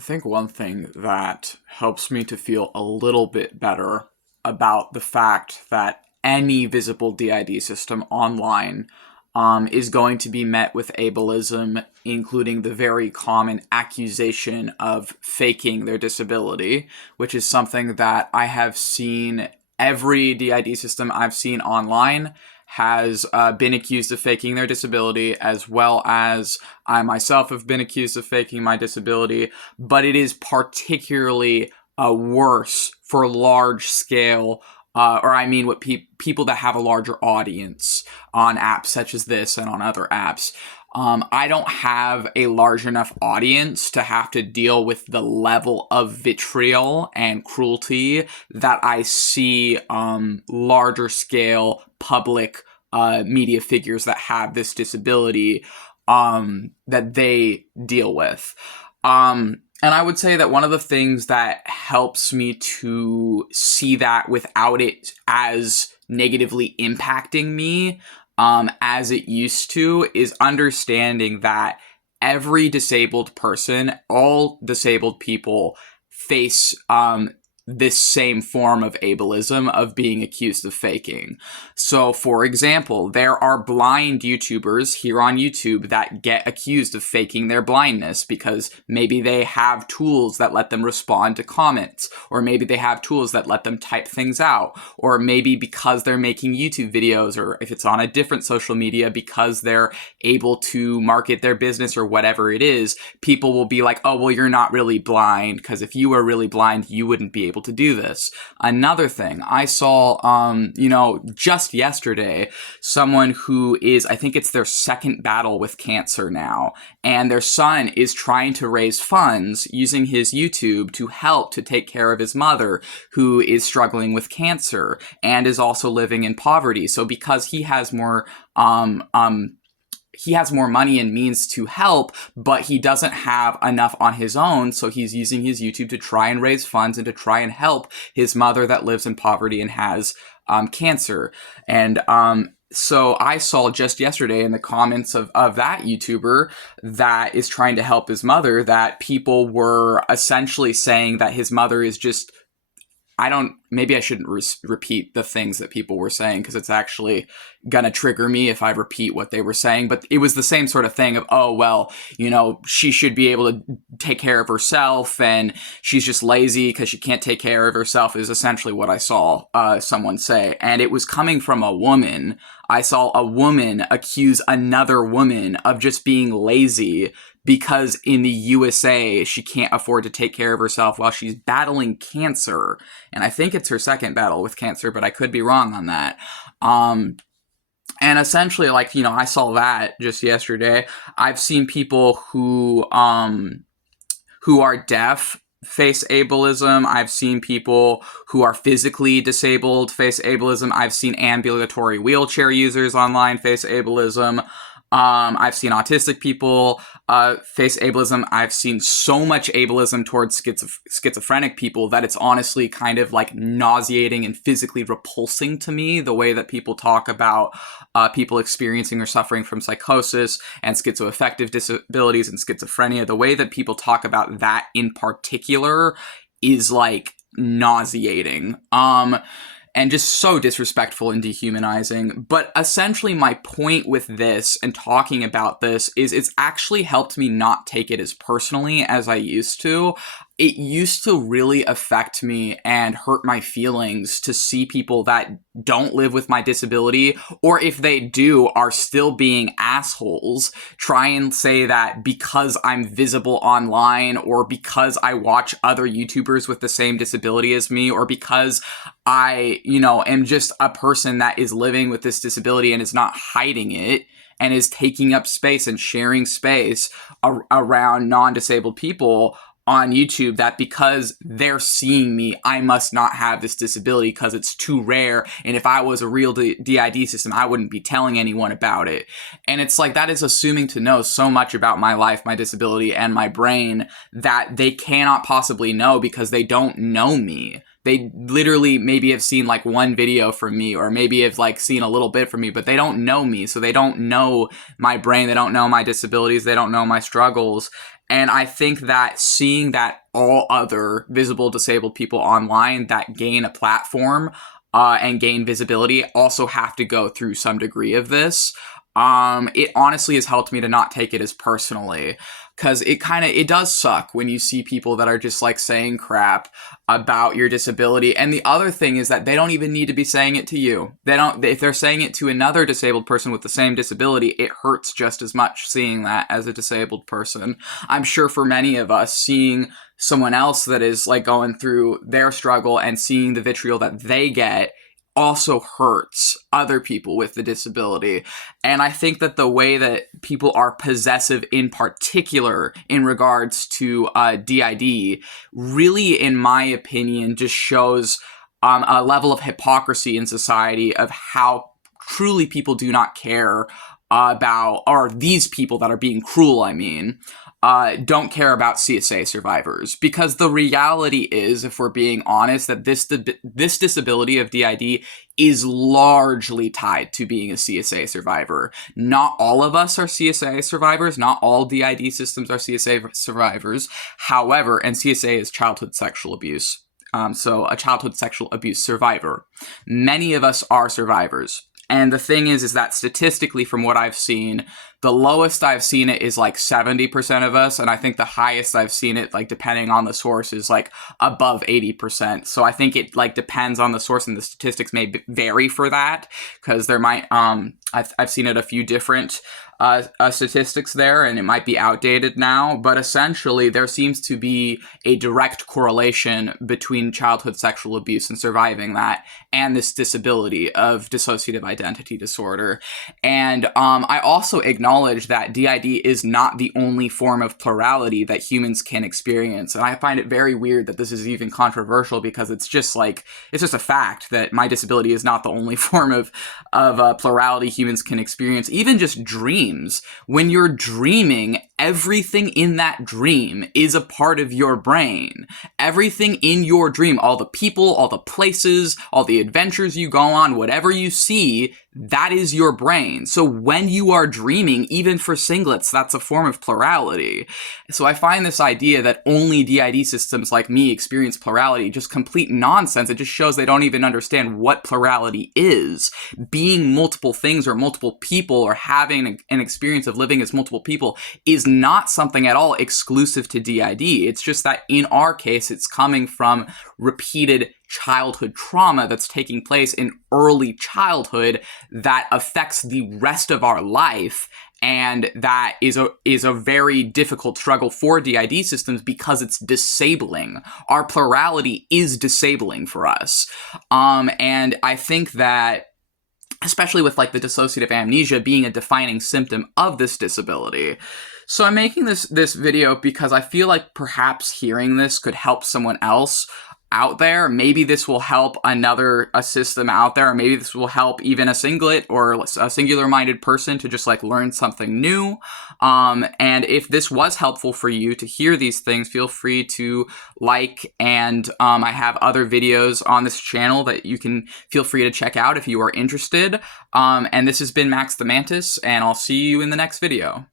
I think one thing that helps me to feel a little bit better about the fact that any visible DID system online is going to be met with ableism, including the very common accusation of faking their disability, which is something that I have seen every DID system I've seen online has been accused of faking their disability, as well as I myself have been accused of faking my disability, but it is particularly worse for large scale, or I mean, what people that have a larger audience on apps such as this and on other apps. I don't have a large enough audience to have to deal with the level of vitriol and cruelty that I see larger scale public media figures that have this disability that they deal with. And I would say that one of the things that helps me to see that without it as negatively impacting me as it used to is understanding that every disabled person, all disabled people face this same form of ableism of being accused of faking. So, for example, there are blind YouTubers here on YouTube that get accused of faking their blindness because maybe they have tools that let them respond to comments, or maybe they have tools that let them type things out, or maybe because they're making YouTube videos, or if it's on a different social media, because they're able to market their business or whatever it is, people will be like, oh, well, you're not really blind, because if you were really blind, you wouldn't be able to do this. Another thing, I saw, just yesterday, someone who is, I think it's their second battle with cancer now, and their son is trying to raise funds using his YouTube to help to take care of his mother, who is struggling with cancer and is also living in poverty. So because he has more money and means to help, but he doesn't have enough on his own, so he's using his YouTube to try and raise funds and to try and help his mother that lives in poverty and has cancer. And so I saw just yesterday in the comments of that YouTuber that is trying to help his mother that people were essentially saying that his mother is just, maybe I shouldn't repeat the things that people were saying because it's actually gonna trigger me if I repeat what they were saying, but it was the same sort of thing of, oh, well, she should be able to take care of herself and she's just lazy because she can't take care of herself is essentially what I saw someone say. And it was coming from a woman. I saw a woman accuse another woman of just being lazy because in the USA, she can't afford to take care of herself while she's battling cancer. And I think it's her second battle with cancer, but I could be wrong on that. And essentially, I saw that just yesterday. I've seen people who are deaf face ableism. I've seen people who are physically disabled face ableism. I've seen ambulatory wheelchair users online face ableism. I've seen autistic people face ableism. I've seen so much ableism towards schizophrenic people that it's honestly kind of like nauseating and physically repulsing to me, the way that people talk about people experiencing or suffering from psychosis and schizoaffective disabilities and schizophrenia. The way that people talk about that in particular is like nauseating. And just so disrespectful and dehumanizing. But essentially my point with this and talking about this is it's actually helped me not take it as personally as I used to. It used to really affect me and hurt my feelings to see people that don't live with my disability, or if they do, are still being assholes, try and say that because I'm visible online, or because I watch other YouTubers with the same disability as me, or because I, am just a person that is living with this disability and is not hiding it, and is taking up space and sharing space around non-disabled people on YouTube, that because they're seeing me, I must not have this disability because it's too rare. And if I was a real DID system, I wouldn't be telling anyone about it. And it's like, that is assuming to know so much about my life, my disability, and my brain that they cannot possibly know because they don't know me. They literally maybe have seen like one video from me, or maybe have like seen a little bit from me, but they don't know me. So they don't know my brain. They don't know my disabilities. They don't know my struggles. And I think that seeing that all other visible disabled people online that gain a platform and gain visibility also have to go through some degree of this, it honestly has helped me to not take it as personally. Because it does suck when you see people that are just like saying crap about your disability. And the other thing is that they don't even need to be saying it to you. If they're saying it to another disabled person with the same disability, it hurts just as much seeing that as a disabled person. I'm sure for many of us, seeing someone else that is like going through their struggle and seeing the vitriol that they get also hurts other people with the disability. And I think that the way that people are possessive in particular in regards to DID really, in my opinion, just shows a level of hypocrisy in society of how truly people do not care about, or these people that are being cruel, don't care about CSA survivors. Because the reality is, if we're being honest, that this disability of DID is largely tied to being a CSA survivor. Not all of us are CSA survivors. Not all DID systems are CSA survivors. However, and CSA is childhood sexual abuse. So a childhood sexual abuse survivor. Many of us are survivors. And the thing is that statistically, from what I've seen, the lowest I've seen it is like 70% of us. And I think the highest I've seen it, like depending on the source, is like above 80%. So I think it like depends on the source, and the statistics may vary for that, because there might, I've seen it a few different statistics there, and it might be outdated now, but essentially there seems to be a direct correlation between childhood sexual abuse and surviving that and this disability of dissociative identity disorder. And I also acknowledge that DID is not the only form of plurality that humans can experience. And I find it very weird that this is even controversial, because it's just a fact that my disability is not the only form of plurality humans can experience. Even just dreams. When you're dreaming, everything in that dream is a part of your brain. Everything in your dream, all the people, all the places, all the adventures you go on, whatever you see, that is your brain. So when you are dreaming, even for singlets, that's a form of plurality. So I find this idea that only DID systems like me experience plurality just complete nonsense. It just shows they don't even understand what plurality is. Being multiple things or multiple people, or having an experience of living as multiple people, is not something at all exclusive to DID. It's just that in our case, it's coming from repeated childhood trauma that's taking place in early childhood that affects the rest of our life. And that is a very difficult struggle for DID systems, because it's disabling. Our plurality is disabling for us. And I think that, especially with like the dissociative amnesia being a defining symptom of this disability. So I'm making this video because I feel like perhaps hearing this could help someone else out there. Maybe this will help a system out there, or maybe this will help even a singlet or a singular-minded person to just like learn something new. And if this was helpful for you to hear these things, feel free to like, and I have other videos on this channel that you can feel free to check out if you are interested. And this has been Max the Mantis, and I'll see you in the next video.